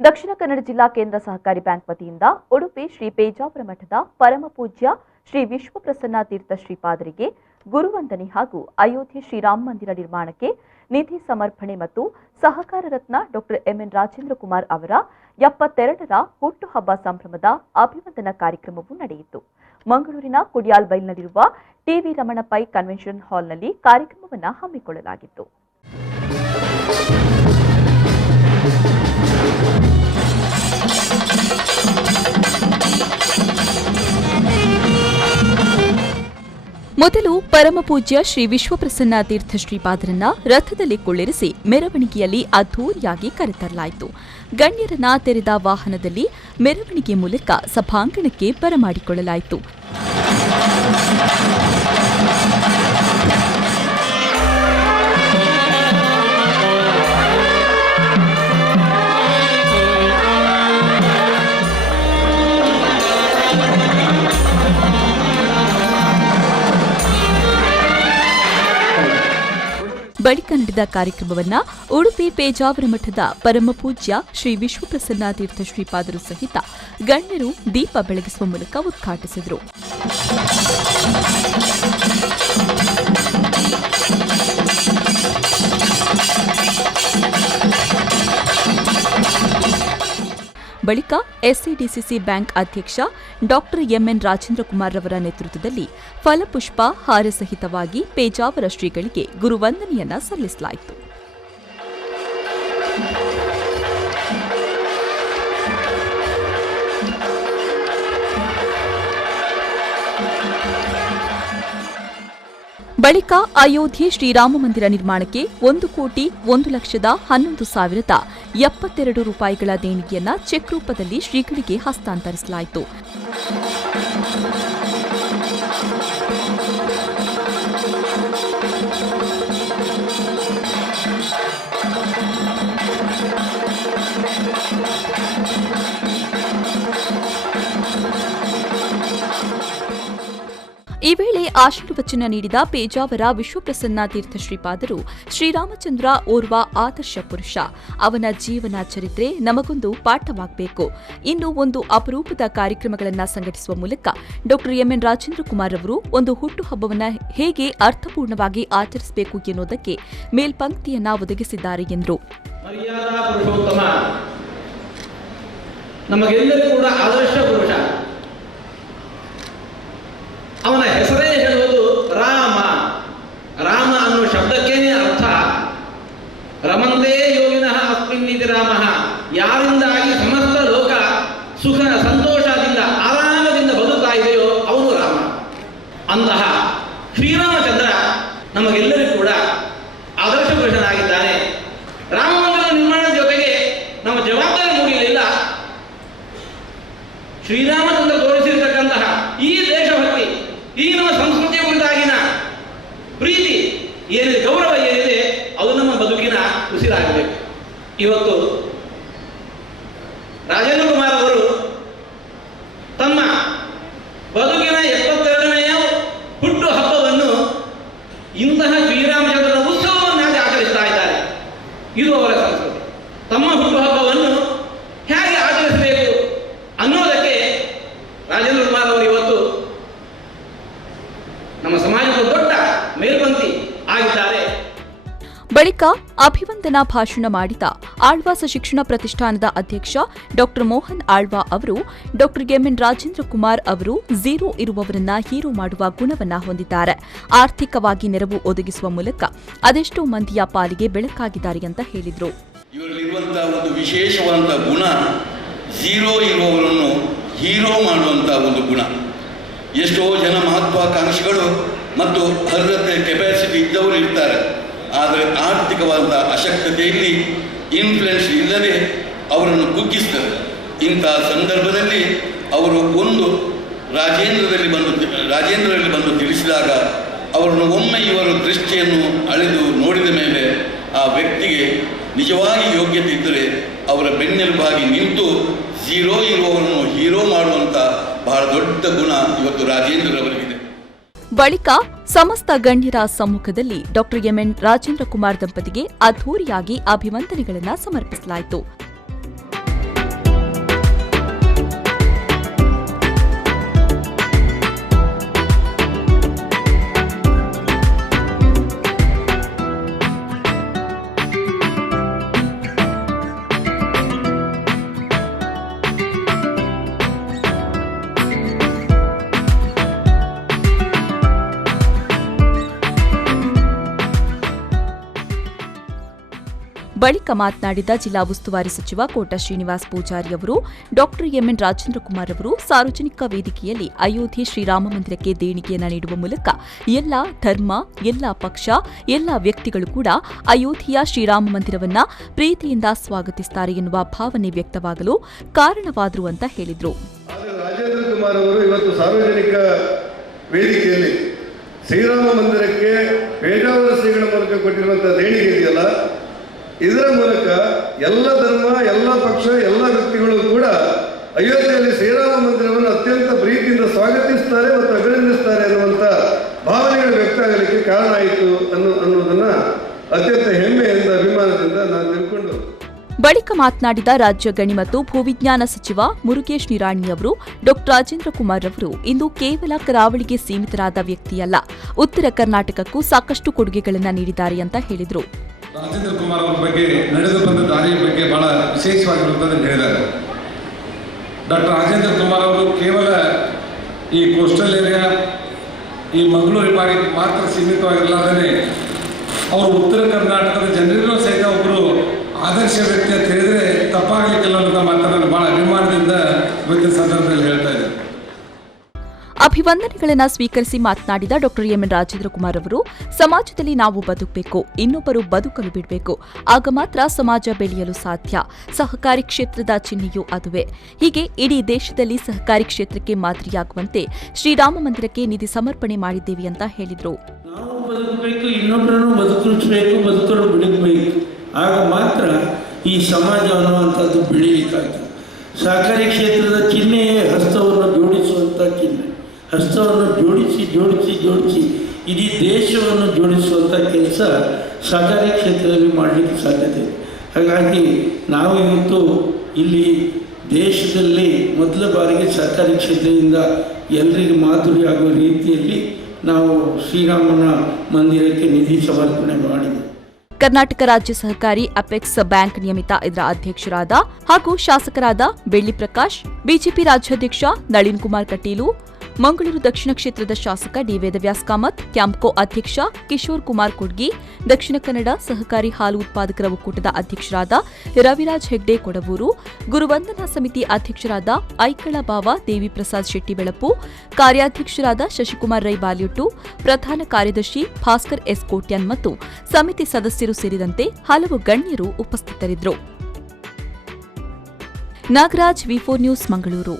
ದಕ್ಷಿಣ ಕನ್ನಡ ಜಿಲ್ಲಾ ಕೇಂದ್ರ ಸಹಕಾರಿ ಬ್ಯಾಂಕ್ ವತಿಯಿಂದ ಉಡುಪಿ ಶ್ರೀ ಪೇಜಾವರ ಮಠದ ಪರಮಪೂಜ್ಯ ಶ್ರೀ ವಿಶ್ವಪ್ರಸನ್ನ ತೀರ್ಥ ಶ್ರೀಪಾದರಿಗೆ ಗುರುವಂದನೆ ಹಾಗೂ ಅಯೋಧ್ಯೆ ಶ್ರೀರಾಮ ಮಂದಿರ ನಿರ್ಮಾಣಕ್ಕೆ ನಿಧಿ ಸಮರ್ಪಣೆ ಮತ್ತು ಸಹಕಾರ ರತ್ನ ಡಾಕ್ಟರ್ ಎಂಎನ್ ರಾಜೇಂದ್ರ ಕುಮಾರ್ ಅವರ 72ರ ಹುಟ್ಟುಹಬ್ಬ ಸಂಭ್ರಮದ ಅಭಿವಂದನಾ ಕಾರ್ಯಕ್ರಮವು ನಡೆಯಿತು. ಮಂಗಳೂರಿನ ಕುಡಿಯಾಲ್ಬೈಲ್ನಲ್ಲಿರುವ ಟಿವಿ ರಮಣ ಪೈ ಕನ್ವೆನ್ಷನ್ ಹಾಲ್ನಲ್ಲಿ ಕಾರ್ಯಕ್ರಮವನ್ನು ಹಮ್ಮಿಕೊಳ್ಳಲಾಗಿತ್ತು. ಮೊದಲು ಪರಮಪೂಜ್ಯ ಶ್ರೀ ವಿಶ್ವಪ್ರಸನ್ನ ತೀರ್ಥ ಶ್ರೀಪಾದರನ್ನ ರಥದಲ್ಲಿ ಕುಳ್ಳಿರಿಸಿ ಮೆರವಣಿಗೆಯಲ್ಲಿ ಅದ್ಧೂರಿಯಾಗಿ ಕರೆತರಲಾಯಿತು. ಗಣ್ಯರನ್ನ ತೆರೆದ ವಾಹನದಲ್ಲಿ ಮೆರವಣಿಗೆ ಮೂಲಕ ಸಭಾಂಗಣಕ್ಕೆ ಬರಮಾಡಿಕೊಳ್ಳಲಾಯಿತು. ಬಳಿಕ ನಡೆದ ಕಾರ್ಯಕ್ರಮವನ್ನು ಉಡುಪಿ ಪೇಜಾವರ ಮಠದ ಪರಮಪೂಜ್ಯ ಶ್ರೀ ವಿಶ್ವಪ್ರಸನ್ನ ತೀರ್ಥ ಶ್ರೀಪಾದರು ಸಹಿತ ಗಣ್ಯರು ದೀಪ ಬೆಳಗಿಸುವ ಮೂಲಕ ಉದ್ಘಾಟಿಸಿದರು. ಬಳಿಕ ಎಸ್ಸಿಡಿಸಿಸಿ ಬ್ಯಾಂಕ್ ಅಧ್ಯಕ್ಷ ಡಾಕ್ಟರ್ ಎಂಎನ್ ರಾಜೇಂದ್ರ ಕುಮಾರ್ ಅವರ ನೇತೃತ್ವದಲ್ಲಿ ಫಲಪುಷ್ಪ ಹಾರ ಸಹಿತವಾಗಿ ಪೇಜಾವರ ಶ್ರೀಗಳಿಗೆ ಗುರುವಂದನೆಯನ್ನ ಸಲ್ಲಿಸಲಾಯಿತು. ಬಳಿಕ ಅಯೋಧ್ಯೆ ಶ್ರೀರಾಮ ಮಂದಿರ ನಿರ್ಮಾಣಕ್ಕೆ 1,01,11,072 ರೂಪಾಯಿಗಳ ದೇಣಿಗೆಯನ್ನ ಚೆಕ್ ರೂಪದಲ್ಲಿ ಶ್ರೀಗಳಿಗೆ ಹಸ್ತಾಂತರಿಸಲಾಯಿತು. ಈ ವೇಳೆ ಆಶೀರ್ವಚನ ನೀಡಿದ ಪೇಜಾವರ ವಿಶ್ವಪ್ರಸನ್ನ ತೀರ್ಥ ಶ್ರೀಪಾದರು, ಶ್ರೀರಾಮಚಂದ್ರ ಓರ್ವ ಆದರ್ಶ ಪುರುಷ, ಅವನ ಜೀವನ ಚರಿತ್ರೆ ನಮಗೊಂದು ಪಾಠವಾಗಬೇಕು. ಇನ್ನು ಒಂದು ಅಪರೂಪದ ಕಾರ್ಯಕ್ರಮಗಳನ್ನು ಸಂಘಟಿಸುವ ಮೂಲಕ ಡಾಕ್ಟರ್ ಎಂಎನ್ ರಾಜೇಂದ್ರ ಕುಮಾರ್ ಅವರು ಒಂದು ಹುಟ್ಟುಹಬ್ಬವನ್ನು ಹೇಗೆ ಅರ್ಥಪೂರ್ಣವಾಗಿ ಆಚರಿಸಬೇಕು ಎನ್ನುವುದಕ್ಕೆ ಮೇಲ್ಪಂಕ್ತಿಯನ್ನ ಒದಗಿಸಿದ್ದಾರೆ ಎಂದರು. ಅವನ ಹೆಸರೇ ಹೇಳುವುದು ರಾಮ. ರಾಮ ಅನ್ನುವ ಶಬ್ದಕ್ಕೇನೆ ಅರ್ಥ ರಮಂದೇ ಯೋಗಿನಃ ಅಸ್ಮಿನ್ನಿತಿ ರಾಮಃ, ಯಾರಿಂದಾಗಿ ಸಮಸ್ತ ಲೋಕ ಸುಖ ಸಂತೋಷದಿಂದ ಆರಾಮದಿಂದ ಬದುಕ್ತಾ ಇದೆಯೋ ಅವನು ರಾಮ. ಅಂತಹ ಶ್ರೀರಾಮಚಂದ್ರ ನಮಗೆಲ್ಲರಿಗೂ ಕೂಡ ಆದರ್ಶ ಪುರುಷನಾಗಿದ್ದಾನೆ. ರಾಮ ಮಂದಿರ ನಿರ್ಮಾಣದ ಜೊತೆಗೆ ನಮ್ಮ ಜವಾಬ್ದಾರಿ ಮುಗಿಯಲಿಲ್ಲ. ಶ್ರೀರಾಮಚಂದ್ರ ತೋರಿಸಿರ್ತಕ್ಕಂತಹ ಈ ದೇಶಭಕ್ತಿ, ಈ ನಮ್ಮ ಸಂಸ್ಕೃತಿಯ ಕುರಿತಾಗಿನ ಪ್ರೀತಿ ಏನಿದೆ, ಗೌರವ ಏನಿದೆ, ಅದು ನಮ್ಮ ಬದುಕಿನ ಉಸಿರಾಗಬೇಕು. ಇವತ್ತು ರಾಜೇಂದ್ರ ಕುಮಾರ್ ಅವರು ತಮ್ಮ ಬದುಕಿನ 72ನೆಯ ಹುಟ್ಟು ಹಬ್ಬವನ್ನು ಇಂತಹ ಶ್ರೀರಾಮಚಂದ್ರನ ಉತ್ಸವವನ್ನಾಗಿ ಆಚರಿಸ್ತಾ ಇದ್ದಾರೆ. ಇದು ಅವರ ಸಂಸ್ಕೃತಿ. ತಮ್ಮ ಹುಟ್ಟು ಹಬ್ಬವನ್ನು ಹೇಗೆ ಆಚರಿಸಬೇಕು ಅನ್ನೋದಕ್ಕೆ ರಾಜೇಂದ್ರ ಕುಮಾರ್ ಅವರು ಇವತ್ತು ನಮ್ಮ ಸಮಾಜದ ದೊಡ್ಡ ಮೇಲ್ಪಂಕ್ತಿ ಆಗಿದ್ದಾರೆ. ಬಳಿಕ ಅಭಿವಂದನಾ ಭಾಷಣ ಮಾಡಿದ ಆಳ್ವಾಸ ಶಿಕ್ಷಣ ಪ್ರತಿಷ್ಠಾನದ ಅಧ್ಯಕ್ಷ ಡಾಕ್ಟರ್ ಮೋಹನ್ ಆಳ್ವಾ ಅವರು, ಡಾಕ್ಟರ್ ಎಂಎನ್ ರಾಜೇಂದ್ರ ಕುಮಾರ್ ಅವರು ಝೀರೋ ಇರುವವರನ್ನ ಹೀರೋ ಮಾಡುವ ಗುಣವನ್ನ ಹೊಂದಿದ್ದಾರೆ. ಆರ್ಥಿಕವಾಗಿ ನೆರವು ಒದಗಿಸುವ ಮೂಲಕ ಅದೆಷ್ಟೋ ಮಂದಿಯ ಪಾಲಿಗೆ ಬೆಳಕಾಗಿದ್ದಾರೆ ಅಂತ ಹೇಳಿದರು. ಇವರಲ್ಲಿರುವಂತಹ ಒಂದು ವಿಶೇಷವಾದಂತಹ ಗುಣ, ಝೀರೋ ಇರುವವರನ್ನು ಹೀರೋ ಮಾಡುವಂತಹ ಒಂದು ಗುಣ. ಎಷ್ಟೋ ಜನ ಮಹತ್ವಾಕಾಂಕ್ಷಿಗಳು ಮತ್ತು ಅರ್ಹತೆ ಕೆಪಾಸಿಟಿ ಇದ್ದವರು ಇರ್ತಾರೆ. ಆದರೆ ಆರ್ಥಿಕವಾದ ಅಶಕ್ತತೆಯಲ್ಲಿ ಇನ್ಫ್ಲುಯೆನ್ಸ್ ಇಲ್ಲದೆ ಅವರನ್ನು ಕುಗ್ಗಿಸ್ತಾರೆ. ಇಂತಹ ಸಂದರ್ಭದಲ್ಲಿ ಅವರು ಒಂದು ರಾಜೇಂದ್ರರಲ್ಲಿ ಬಂದು ತಿಳಿಸಿದಾಗ ಅವರನ್ನು ಒಮ್ಮೆ ಇವರ ದೃಷ್ಟಿಯನ್ನು ಅಳೆದು ನೋಡಿದ ಮೇಲೆ ಆ ವ್ಯಕ್ತಿಗೆ ನಿಜವಾಗಿ ಯೋಗ್ಯತೆ ಇದ್ದರೆ ಅವರ ಬೆನ್ನೆಲುಬಾಗಿ ನಿಂತು ಝೀರೋ ಇರುವವರನ್ನು ಹೀರೋ ಮಾಡುವಂಥ ಬಹಳ ದೊಡ್ಡ ಗುಣ ಇವತ್ತು ರಾಜೇಂದ್ರರವರಿಗಿದೆ. ಬಳಿಕ ಸಮಸ್ತ ಗಣ್ಯರ ಸಮ್ಮುಖದಲ್ಲಿ ಡಾಕ್ಟರ್ ಎಂಎನ್ ರಾಜೇಂದ್ರ ಕುಮಾರ್ ದಂಪತಿಗೆ ಅದ್ಧೂರಿಯಾಗಿ ಅಭಿವಂದನೆಗಳನ್ನು ಸಮರ್ಪಿಸಲಾಯಿತು. ಬಳಿಕ ಮಾತನಾಡಿದ ಜಿಲ್ಲಾ ಉಸ್ತುವಾರಿ ಸಚಿವ ಕೋಟ ಶ್ರೀನಿವಾಸ್ ಪೂಜಾರಿ ಅವರು ಡಾಕ್ಟರ್ ಎಂಎನ್ ರಾಜೇಂದ್ರ ಕುಮಾರ್ ಅವರು ಸಾರ್ವಜನಿಕ ವೇದಿಕೆಯಲ್ಲಿ ಅಯೋಧ್ಯೆ ಶ್ರೀರಾಮ ಮಂದಿರಕ್ಕೆ ದೇಣಿಗೆಯನ್ನು ನೀಡುವ ಮೂಲಕ ಎಲ್ಲ ಧರ್ಮ, ಎಲ್ಲ ಪಕ್ಷ, ಎಲ್ಲ ವ್ಯಕ್ತಿಗಳು ಕೂಡ ಅಯೋಧ್ಯೆಯ ಶ್ರೀರಾಮ ಮಂದಿರವನ್ನ ಪ್ರೀತಿಯಿಂದ ಸ್ವಾಗತಿಸುತ್ತಾರೆ ಎನ್ನುವ ಭಾವನೆ ವ್ಯಕ್ತವಾಗಲು ಕಾರಣವಾದರು ಅಂತ ಹೇಳಿದರು. ರಾಜೇಂದ್ರ ಕುಮಾರ್ ಅವರು ಇವತ್ತು ಸಾರ್ವಜನಿಕ ವೇದಿಕೆಯಲ್ಲಿ ಶ್ರೀರಾಮ ಮಂದಿರಕ್ಕೆ ಪೇಜಾವರ ಶ್ರೀಗಳ ಮೂಲಕ ಕೊಟ್ಟಿರುವಂತಹ ದೇಣಿಗೆ ಇದೆಯಲ್ಲ, ಇದರ ಮೂಲಕ ಎಲ್ಲ ಧರ್ಮ, ಎಲ್ಲ ಪಕ್ಷ, ಎಲ್ಲ ವ್ಯಕ್ತಿಗಳು ಕೂಡ ಅಯೋಧ್ಯೆಯಲ್ಲಿ ಶ್ರೀರಾಮ ಮಂದಿರವನ್ನು ಅತ್ಯಂತ ಪ್ರೀತಿಯಿಂದ ಸ್ವಾಗತಿಸುತ್ತಾರೆ ಮತ್ತು ಅಭಿನಂದಿಸುತ್ತಾರೆ ಅನ್ನುವಂಥ ಭಾವನೆಗಳು ವ್ಯಕ್ತ ಆಗಲಿಕ್ಕೆ ಕಾರಣ ಆಯಿತು ಅನ್ನೋದನ್ನ ಅತ್ಯಂತ ಹೆಮ್ಮೆಯಿಂದ, ಅಭಿಮಾನದಿಂದ ನಾನು ತಿಳ್ಕೊಂಡು. ಬಳಿಕ ಮಾತನಾಡಿದ ರಾಜ್ಯ ಗಣಿ ಮತ್ತು ಭೂವಿಜ್ಞಾನ ಸಚಿವ ಮುರುಗೇಶ್ ನಿರಾಣಿ ಅವರು ಡಾಕ್ಟರ್ ರಾಜೇಂದ್ರ ಕುಮಾರ್ ಅವರು ಇಂದು ಕೇವಲ ಕರಾವಳಿಗೆ ಸೀಮಿತರಾದ ವ್ಯಕ್ತಿಯಲ್ಲ, ಉತ್ತರ ಕರ್ನಾಟಕಕ್ಕೂ ಸಾಕಷ್ಟು ಕೊಡುಗೆಗಳನ್ನು ನೀಡಿದ್ದಾರೆ ಅಂತ ಹೇಳಿದರು. ರಾಜೇಂದ್ರ ಕುಮಾರ್ ಅವರ ಬಗ್ಗೆ ನಡೆದು ಬಂದ ದಾರಿಯ ಬಗ್ಗೆ ಬಹಳ ವಿಶೇಷವಾಗಿರುತ್ತದೆ ಹೇಳಿದ್ದಾರೆ. ಡಾಕ್ಟರ್ ರಾಜೇಂದ್ರ ಕುಮಾರ್ ಅವರು ಕೇವಲ ಈ ಕೋಸ್ಟಲ್ ಏರಿಯಾ, ಈ ಮಂಗಳೂರು ಬಾರಿಗೆ ಮಾತ್ರ ಸೀಮಿತವಾಗಿರಲಾರದೇ ಅವರು ಉತ್ತರ ಕರ್ನಾಟಕದ ಜನರಿಗೂ ಸಹಿತ ಒಬ್ಬರು ಆದರ್ಶ ವ್ಯಕ್ತಿ ಅಂತ ಹೇಳಿದರೆ ತಪ್ಪಾಗಲಿಕ್ಕಿಲ್ಲ ಅನ್ನೋ ಮಾತನ್ನು ಬಹಳ ಅಭಿಮಾನದಿಂದ ಇವತ್ತಿನ ಸಂದರ್ಭದಲ್ಲಿ ಹೇಳ್ತಾ ಇದ್ದಾರೆ. ಅಭಿವಂದನೆಗಳನ್ನು ಸ್ವೀಕರಿಸಿ ಮಾತನಾಡಿದ ಡಾಕ್ಟರ್ ಎಂಎನ್ ರಾಜೇಂದ್ರ ಕುಮಾರ್ ಅವರು ಸಮಾಜದಲ್ಲಿ ನಾವು ಬದುಕಬೇಕು, ಇನ್ನೊಬ್ಬರು ಬದುಕಲು ಬಿಡಬೇಕು, ಆಗ ಮಾತ್ರ ಸಮಾಜ ಬೆಳೆಯಲು ಸಾಧ್ಯ. ಸಹಕಾರಿ ಕ್ಷೇತ್ರದ ಚಿಹ್ನೆಯೂ ಅದುವೇ. ಹೀಗೆ ಇಡೀ ದೇಶದಲ್ಲಿ ಸಹಕಾರಿ ಕ್ಷೇತ್ರಕ್ಕೆ ಮಾದರಿಯಾಗುವಂತೆ ಶ್ರೀರಾಮ ಮಂದಿರಕ್ಕೆ ನಿಧಿ ಸಮರ್ಪಣೆ ಮಾಡಿದ್ದೇವೆ ಅಂತ ಹೇಳಿದರು. ನಾವು ಬದುಕಬೇಕು, ಇನ್ನೊಬ್ಬರನ್ನು ಬದುಕಿಸಬೇಕು, ಬದುಕಲು ಬಿಡಬೇಕು, ಆಗ ಮಾತ್ರ ಈ ಸಮಾಜ ಅನ್ನುವಂಥದ್ದು ಬೆಳೀಲಿಕ್ಕಾಗ್ತದೆ. ಸಹಕಾರಿ ಕ್ಷೇತ್ರದ ಚಿಹ್ನೆಯೇ ಹಸ್ತವನ್ನು ಜೋಡಿಸುವಂಥ ಚಿಹ್ನೆ. ಹಸ್ತವನ್ನು ಜೋಡಿಸಿ ಜೋಡಿಸಿ ಜೋಡಿಸಿ ಇಡೀ ದೇಶವನ್ನು ಜೋಡಿಸುವಂಥ ಕೆಲಸ ಸಹಕಾರಿ ಕ್ಷೇತ್ರದಲ್ಲಿ ಮಾಡಲಿಕ್ಕೆ ಸಾಧ್ಯತೆ ಇದೆ. ಹಾಗಾಗಿ ನಾವು ಇವತ್ತು ಇಲ್ಲಿ ದೇಶದಲ್ಲಿ ಮೊದಲ ಬಾರಿಗೆ ಸಹಕಾರಿ ಕ್ಷೇತ್ರದಿಂದ ಎಲ್ಲರಿಗೂ ಮಾದರಿಯಾಗುವ ರೀತಿಯಲ್ಲಿ ನಾವು ಶ್ರೀರಾಮನ ಮಂದಿರಕ್ಕೆ ನಿಧಿ ಸಮರ್ಪಣೆ ಮಾಡಿದ್ದೇವೆ. ಕರ್ನಾಟಕ ರಾಜ್ಯ ಸಹಕಾರಿ ಅಪೆಕ್ಸ್ ಬ್ಯಾಂಕ್ ನಿಯಮಿತ ಇದರ ಅಧ್ಯಕ್ಷರಾದ ಹಾಗೂ ಶಾಸಕರಾದ ಬೆಳ್ಳಿ ಪ್ರಕಾಶ್, ಬಿಜೆಪಿ ರಾಜ್ಯಾಧ್ಯಕ್ಷ ನಳಿನ್ ಕುಮಾರ್ ಕಟೀಲು, ಮಂಗಳೂರು ದಕ್ಷಿಣ ಕ್ಷೇತ್ರದ ಶಾಸಕ ಡಿ ವೇದವ್ಯಾಸ್ ಕಾಮತ್, ಕ್ಯಾಂಪ್ಕೋ ಅಧ್ಯಕ್ಷ ಕಿಶೋರ್ ಕುಮಾರ್ ಕುಡ್ಗಿ, ದಕ್ಷಿಣ ಕನ್ನಡ ಸಹಕಾರಿ ಹಾಲು ಉತ್ಪಾದಕರ ಒಕ್ಕೂಟದ ಅಧ್ಯಕ್ಷರಾದ ರವಿರಾಜ್ ಹೆಗ್ಡೆ ಕೊಡವೂರು, ಗುರುವಂದನಾ ಸಮಿತಿ ಅಧ್ಯಕ್ಷರಾದ ಐಕಳ ಬಾವ ದೇವಿ ಪ್ರಸಾದ್ ಶೆಟ್ಟಿ ಬೆಳಪು, ಕಾರ್ಯಾಧ್ಯಕ್ಷರಾದ ಶಶಿಕುಮಾರ್ ರೈ ಬಾಲ್ಯುಟ್ಟು, ಪ್ರಧಾನ ಕಾರ್ಯದರ್ಶಿ ಭಾಸ್ಕರ್ ಎಸ್ ಕೋಟ್ಯಾನ್ ಮತ್ತು ಸಮಿತಿ ಸದಸ್ಯರು ಸೇರಿದಂತೆ ಹಲವು ಗಣ್ಯರು ಉಪಸ್ಥಿತರಿದ್ದರು. ನಾಗರಾಜ್, ವಿ4 ನ್ಯೂಸ್, ಮಂಗಳೂರು.